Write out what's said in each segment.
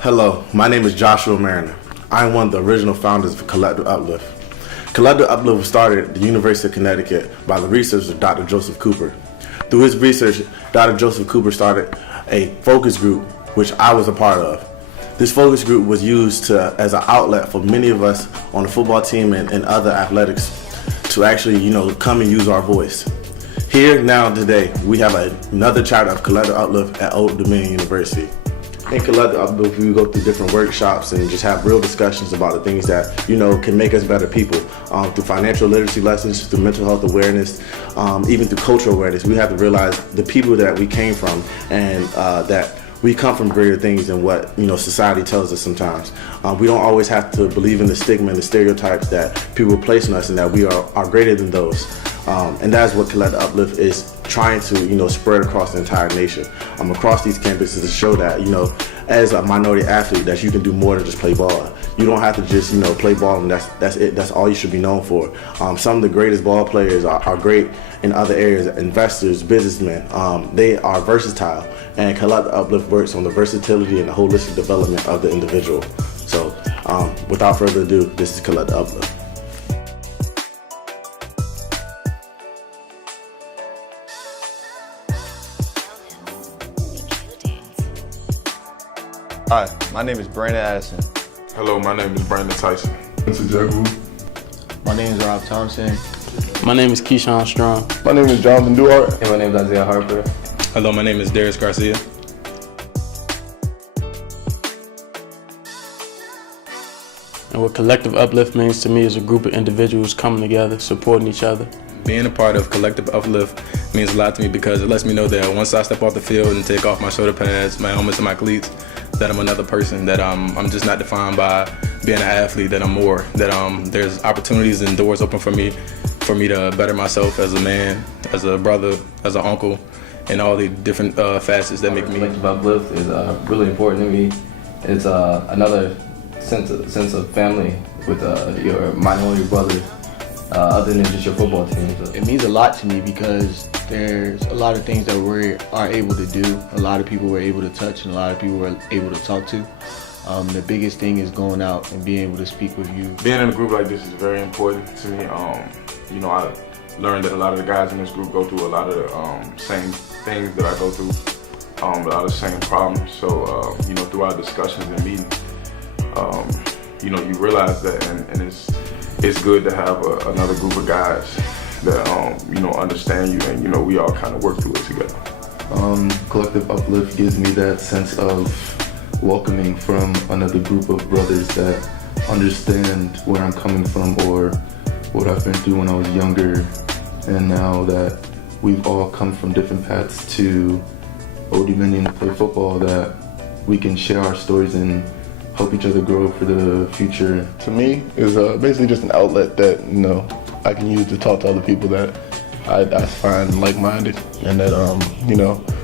Hello, my name is Joshua Marriner. I am one of the original founders of Collective Uplift. Collective Uplift was started at the University of Connecticut by the researcher Dr. Joseph Cooper. Through his research, Dr. Joseph Cooper started a focus group, which I was a part of. This focus group was used as an outlet for many of us on the football team and other athletics to actually, come and use our voice. Here, now, today, we have another chapter of Collective Uplift at Old Dominion University. In Collective Uplift, we go through different workshops and just have real discussions about the things that, can make us better people. Through financial literacy lessons, through mental health awareness, even through cultural awareness. We have to realize the people that we came from and that we come from greater things than what, society tells us sometimes. We don't always have to believe in the stigma and the stereotypes that people place on us and that we are greater than those. And that's what Collective Uplift is trying to, spread across the entire nation, across these campuses to show that, as a minority athlete, that you can do more than just play ball. You don't have to just, play ball and that's it. That's all you should be known for. Some of the greatest ball players are great in other areas. Investors, businessmen, they are versatile. And Collective Uplift works on the versatility and the holistic development of the individual. So, without further ado, this is Collective Uplift. Hi, my name is Brandon Addison. Hello, my name is Brandon Tyson. This is Jagu. My name is Rob Thompson. My name is Keyshawn Strong. My name is Jonathan Duhart. And my name is Isaiah Harper. Hello, my name is Darius Garcia. And what Collective Uplift means to me is a group of individuals coming together, supporting each other. Being a part of Collective Uplift means a lot to me because it lets me know that once I step off the field and take off my shoulder pads, my helmets and my cleats, that I'm another person, that I'm just not defined by being an athlete, that I'm more, that there's opportunities and doors open for me to better myself as a man, as a brother, as an uncle, and all the different facets that make me. Collective Uplift is really important to me. It's another sense of family with your minority brothers, other than just your football team. So. It means a lot to me because there's a lot of things that we are able to do, a lot of people we're able to touch, and a lot of people we're able to talk to. The biggest thing is going out and being able to speak with you. Being in a group like this is very important to me. I learned that a lot of the guys in this group go through a lot of the same things that I go through, a lot of the same problems. So, through our discussions and meetings, you realize that, and it's good to have another group of guys that understand you, and we all kind of work through it together. Collective Uplift gives me that sense of welcoming from another group of brothers that understand where I'm coming from or what I've been through when I was younger, and now that we've all come from different paths to Old Dominion to play football, that we can share our stories and help each other grow for the future. To me, it's basically just an outlet that, I can use to talk to other people that I find like-minded and that,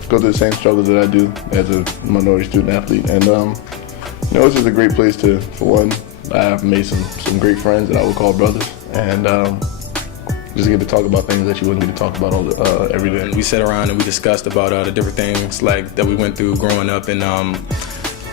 go through the same struggles that I do as a minority student athlete. And, it's just a great place to, for one, I've made some great friends that I would call brothers, and just get to talk about things that you wouldn't get to talk about every day. We sat around and we discussed about the different things like that we went through growing up and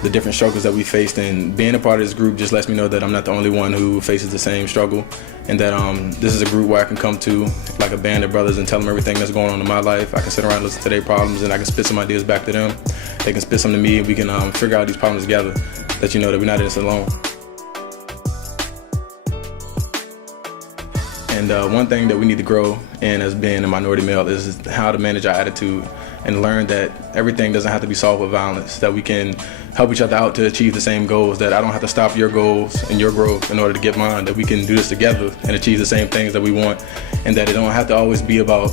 the different struggles that we faced, and being a part of this group just lets me know that I'm not the only one who faces the same struggle, and that this is a group where I can come to like a band of brothers and tell them everything that's going on in my life. I can sit around and listen to their problems, and I can spit some ideas back to them. They can spit some to me, and we can figure out these problems together, that that we're not in this alone. And one thing that we need to grow in as being a minority male is how to manage our attitude and learn that everything doesn't have to be solved with violence, that we can help each other out to achieve the same goals, that I don't have to stop your goals and your growth in order to get mine, that we can do this together and achieve the same things that we want, and that it don't have to always be about,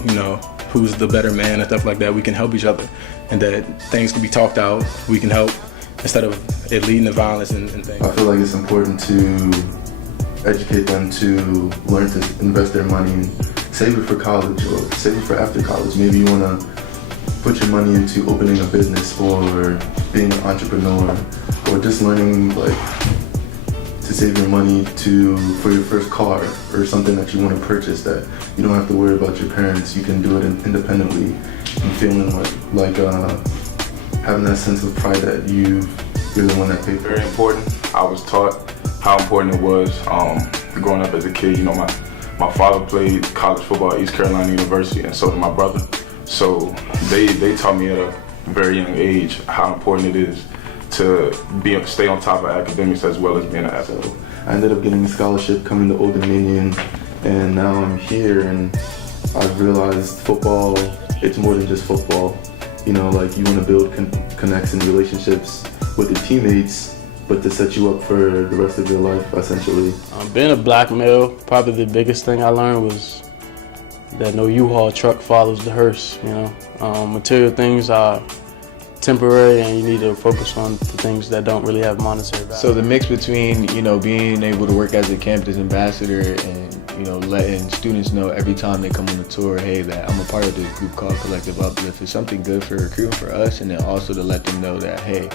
who's the better man and stuff like that. We can help each other, and that things can be talked out. We can help instead of it leading to violence and things. I feel like it's important to educate them to learn to invest their money and save it for college or save it for after college. Maybe you want to put your money into opening a business or being an entrepreneur, or just learning to save your money for your first car or something that you want to purchase, that you don't have to worry about your parents. You can do it independently and feeling like having that sense of pride that you're the one that paid for it? Very important. I was taught how important it was growing up as a kid. You know, my father played college football at East Carolina University, and so did my brother. So they taught me at a very young age how important it is to stay on top of academics as well as being an athlete. I ended up getting a scholarship coming to Old Dominion, and now I'm here, and I've realized football, it's more than just football. You know, like, you want to build connects and relationships with the teammates, but to set you up for the rest of your life, essentially. Being a black male, probably the biggest thing I learned was that no U-Haul truck follows the hearse, you know. Material things are temporary, and you need to focus on the things that don't really have monetary value. So the mix between, you know, being able to work as a campus ambassador and, you know, letting students know every time they come on the tour, hey, that I'm a part of this group called Collective Uplift, is something good for recruiting for us, and then also to let them know that, hey,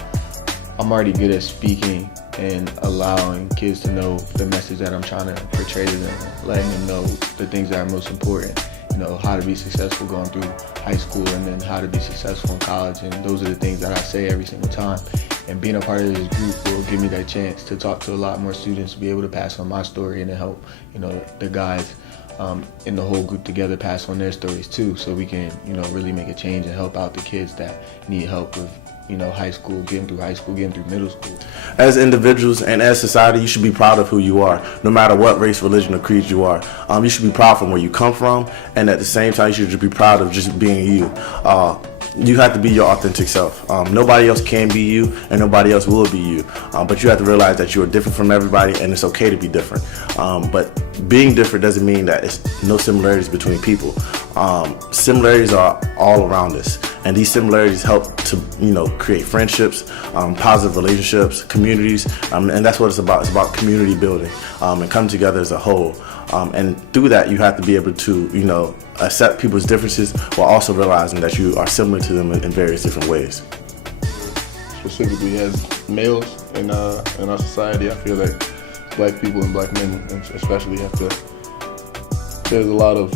I'm already good at speaking and allowing kids to know the message that I'm trying to portray to them, letting them know the things that are most important. You know, how to be successful going through high school, and then how to be successful in college, and those are the things that I say every single time. And being a part of this group will give me that chance to talk to a lot more students, to be able to pass on my story, and to help, you know, the guys in the whole group together pass on their stories too, so we can, you know, really make a change and help out the kids that need help with, you know, high school, getting through middle school. As individuals and as society, you should be proud of who you are, no matter what race, religion, or creed you are. You should be proud from where you come from, and at the same time, you should just be proud of just being you. You have to be your authentic self. Nobody else can be you, and nobody else will be you. But you have to realize that you are different from everybody, and it's okay to be different. But being different doesn't mean that it's no similarities between people. Similarities are all around us, and these similarities help to, you know, create friendships, positive relationships, communities, and that's what it's about. It's about community building and come together as a whole. And through that, you have to be able to, you know, accept people's differences while also realizing that you are similar to them in various different ways. Specifically as males in our society, I feel like black people and black men especially there's a lot of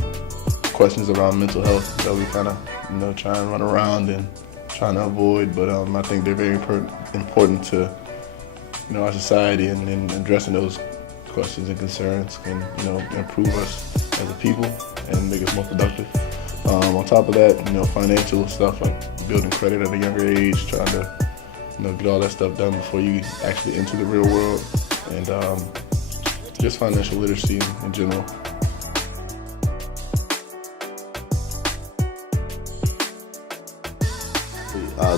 questions around mental health that we kind of, you know, try and run around and trying to avoid, but I think they're very important to, you know, our society, and addressing those questions and concerns can, you know, improve us as a people and make us more productive. On top of that, you know, financial stuff like building credit at a younger age, trying to, you know, get all that stuff done before you actually enter the real world, and just financial literacy in general.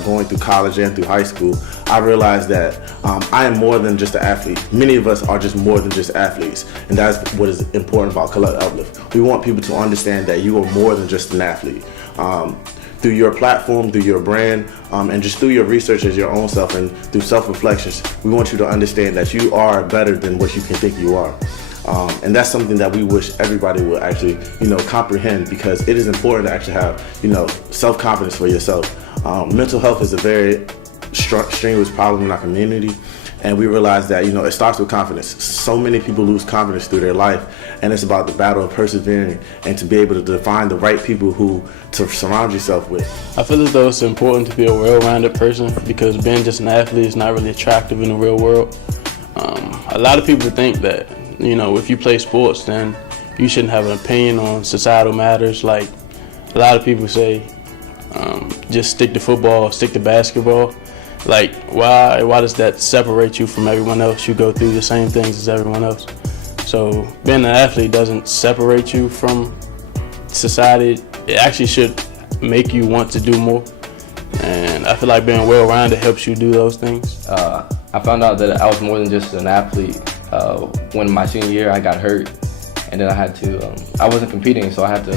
Going through college and through high school, I realized that I am more than just an athlete. Many of us are just more than just athletes, and that's what is important about Collective Uplift. We want people to understand that you are more than just an athlete. Through your platform, through your brand, and just through your research as your own self and through self-reflections, we want you to understand that you are better than what you can think you are. And that's something that we wish everybody would actually, you know, comprehend, because it is important to actually have, you know, self-confidence for yourself. Mental health is a very strenuous problem in our community, and we realize that, you know, it starts with confidence. So many people lose confidence through their life, and it's about the battle of persevering and to be able to define the right people to surround yourself with. I feel as though it's important to be a well-rounded person, because being just an athlete is not really attractive in the real world. A lot of people think that, you know, if you play sports, then you shouldn't have an opinion on societal matters. Like, a lot of people say, just stick to football, stick to basketball. Like, why does that separate you from everyone else? You go through the same things as everyone else. So being an athlete doesn't separate you from society. It actually should make you want to do more. And I feel like being well-rounded helps you do those things. I found out that I was more than just an athlete. When my senior year, I got hurt, and then I wasn't competing, so I had to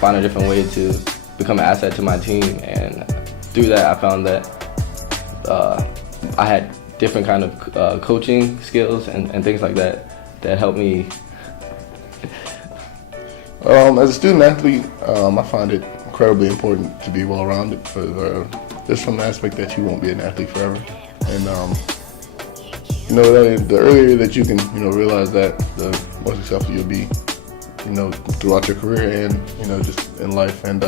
find a different way to become an asset to my team. And through that, I found that I had different kind of coaching skills and things like that helped me. As a student athlete, I find it incredibly important to be well-rounded, just from the aspect that you won't be an athlete forever. And you know, the earlier that you can, you know, realize that, the more successful you'll be, you know, throughout your career and, you know, just in life. And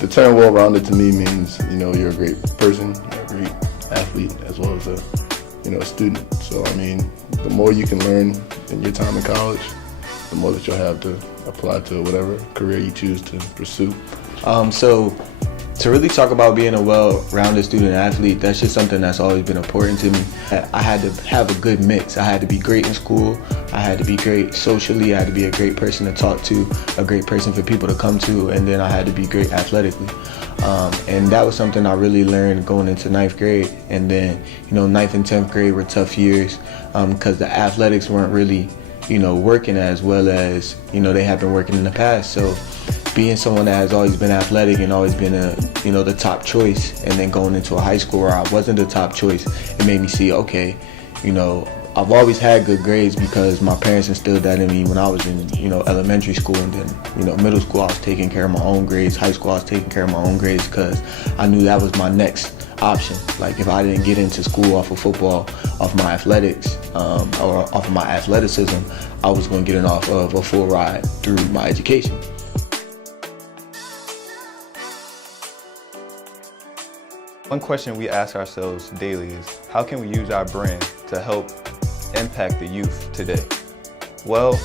the term well-rounded to me means, you know, you're a great person, you're a great athlete, as well as a, you know, a student. So, I mean, the more you can learn in your time in college, the more that you'll have to apply to whatever career you choose to pursue. So to really talk about being a well-rounded student athlete, that's just something that's always been important to me. I had to have a good mix. I had to be great in school, I had to be great socially, I had to be a great person to talk to, a great person for people to come to, and then I had to be great athletically. And that was something I really learned going into 9th grade. And then, you know, 9th and 10th grade were tough years because the athletics weren't really, you know, working as well as, you know, they have been working in the past. So being someone that has always been athletic and always been you know, the top choice, and then going into a high school where I wasn't the top choice, it made me see, okay, you know, I've always had good grades because my parents instilled that in me when I was in, you know, elementary school, and then, you know, middle school I was taking care of my own grades, high school I was taking care of my own grades because I knew that was my next option. Like if I didn't get into school off of football, off my athletics, or off of my athleticism, I was going to get off of a full ride through my education. One question we ask ourselves daily is, how can we use our brand to help impact the youth today? Well,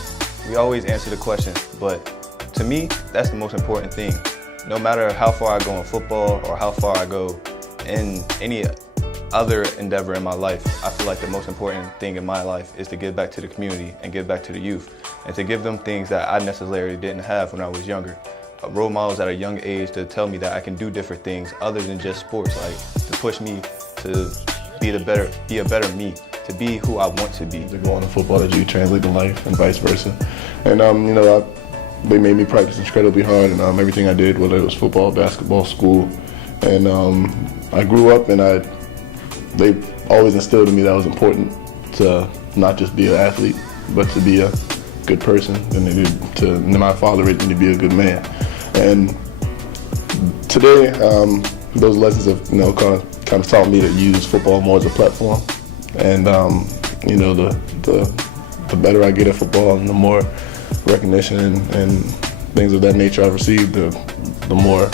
we always answer the question, but to me, that's the most important thing. No matter how far I go in football or how far I go in any other endeavor in my life, I feel like the most important thing in my life is to give back to the community and give back to the youth, and to give them things that I necessarily didn't have when I was younger. Role models at a young age to tell me that I can do different things other than just sports, like to push me to be a better me, to be who I want to be. To go on to football that you translate to life and vice versa. And you know, they made me practice incredibly hard, and everything I did, whether it was football, basketball, school, and I grew up, and they always instilled in me that it was important to not just be an athlete, but to be a good person, and my father raised me to be a good man. And today, those lessons have, you know, kind of taught me to use football more as a platform. And you know, the better I get at football, and the more recognition and things of that nature I've received, the more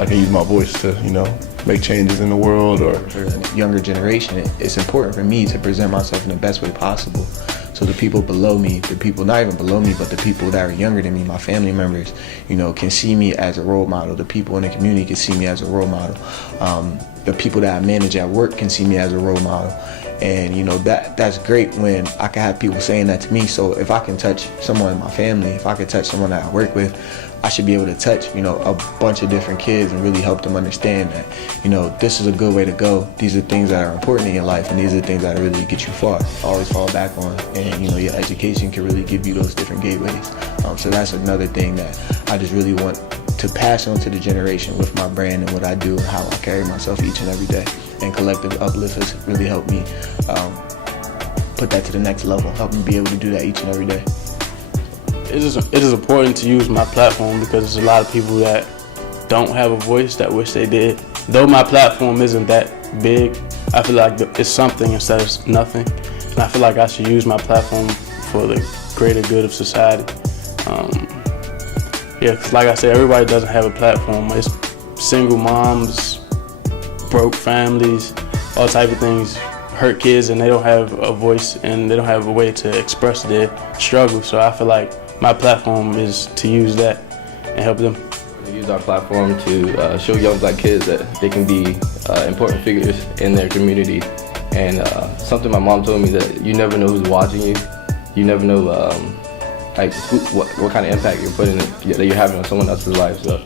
I can use my voice to, you know, make changes in the world. Or for the younger generation, it's important for me to present myself in the best way possible. So the people below me, the people not even below me, but the people that are younger than me, my family members, you know, can see me as a role model. The people in the community can see me as a role model. The people that I manage at work can see me as a role model. And, you know, that's great when I can have people saying that to me. So if I can touch someone in my family, if I can touch someone that I work with, I should be able to touch, you know, a bunch of different kids and really help them understand that, you know, this is a good way to go. These are things that are important in your life, and these are things that really get you far. Always fall back on, and, you know, your education can really give you those different gateways. So that's another thing that I just really want to pass on to the generation with my brand and what I do and how I carry myself each and every day. And Collective Uplift has really helped me put that to the next level, help me be able to do that each and every day. It is important to use my platform because there's a lot of people that don't have a voice that wish they did. Though my platform isn't that big, I feel like it's something instead of nothing. And I feel like I should use my platform for the greater good of society. Yeah, 'cause like I said, everybody doesn't have a platform. It's single moms, broke families, all type of things, hurt kids, and they don't have a voice and they don't have a way to express their struggle. So I feel like my platform is to use that and help them. We use our platform to show young black kids that they can be important figures in their community. And something my mom told me, that you never know who's watching you. You never know like what kind of impact you're putting that you're having on someone else's life. So